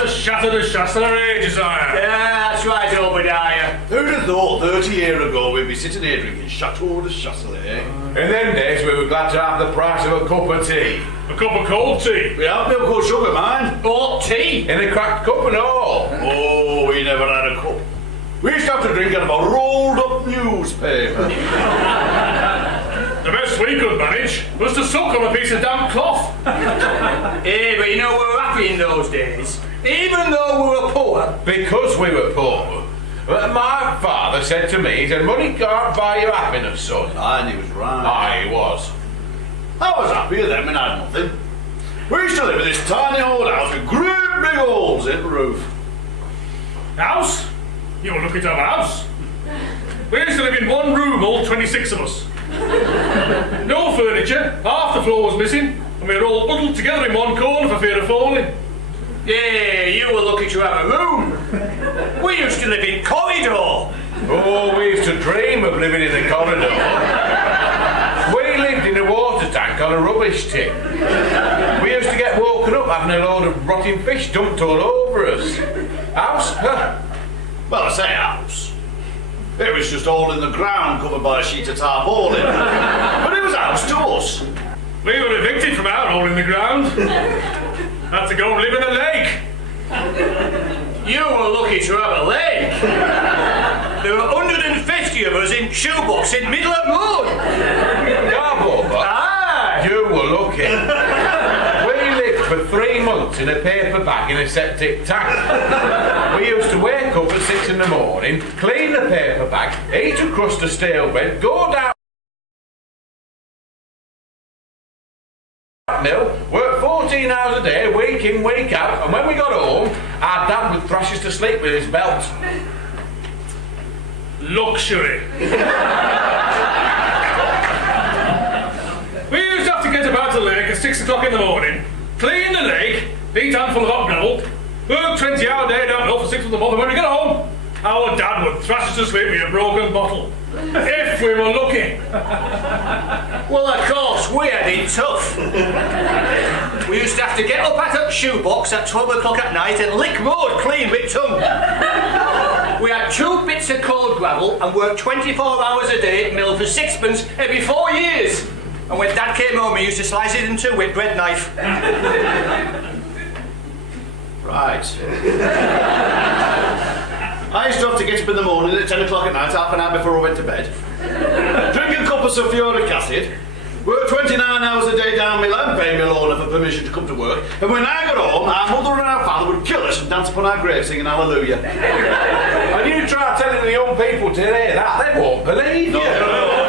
has shattered a Shasta ages, I am. Yeah, that's right, Obadiah. Who'd have thought 30 years ago we'd be sitting here drinking Chateau de Chasselet, eh? In them days we were glad to have the price of a cup of tea. A cup of cold tea. We have no cold sugar, mind. Or tea. In a cracked cup and all. Oh, we never had a cup. We used to have to drink out of a rolled up newspaper. The best we could manage was to suck on a piece of damp cloth. Eh, but you know we were happy in those days. Even though we were poor. Because we were poor. But my father said to me, he said, money can't buy you happiness, son. And he was right. Aye, he was. I was happier then when I had nothing. We used to live in this tiny old house with great big holes in the roof. House? You were lucky to have a house. We used to live in one room, all 26 of us. No furniture, half the floor was missing, and we were all huddled together in one corner for fear of falling. Yeah, you were lucky to have a room. We used to live in corridor. Oh, we used to dream of living in the corridor. We lived in a water tank on a rubbish tip. We used to get woken up having a load of rotting fish dumped all over us. House? Huh. Well, I say house. It was just all in the ground covered by a sheet of tarpaulin. But it was a house to us. We were evicted from our hole in the ground. Had to go and live in a lake. You were lucky to have a lake. There were 150 of us in shoebox in middle of road. Cardboard box? Aye. You were lucky. We lived for 3 months in a paper bag in a septic tank. We used to wake up at 6 in the morning, clean the paper bag, eat a crust of stale bread, go down mill, work 14 hours a day, week in, week out, and when we got home, our dad would thrash us to sleep with his belt. Luxury. We used to have to get about the lake at 6 o'clock in the morning, clean the lake, eat a handful of hot gravel, work 20-hour day downhill for 6 of the month, and when we got home, our dad would thrash us to sleep with a broken bottle. If we were lucky. Well, of course, we had it tough. We used to have to get up at a shoebox at 12 o'clock at night and lick road clean with tongue. We had 2 bits of cold gravel and worked 24 hours a day at mill for 6pence every 4 years. And when Dad came home, he used to slice it in 2 with bread knife. Right. I used to have to get up in the morning at 10 o'clock at night, half an hour before I went to bed. Drink a cup of sulphuric acid, work 29 hours a day down my and pay my owner for permission to come to work. And when I got home, our mother and our father would kill us and dance upon our grave singing hallelujah. And you try telling the young people today that, they won't believe you. No.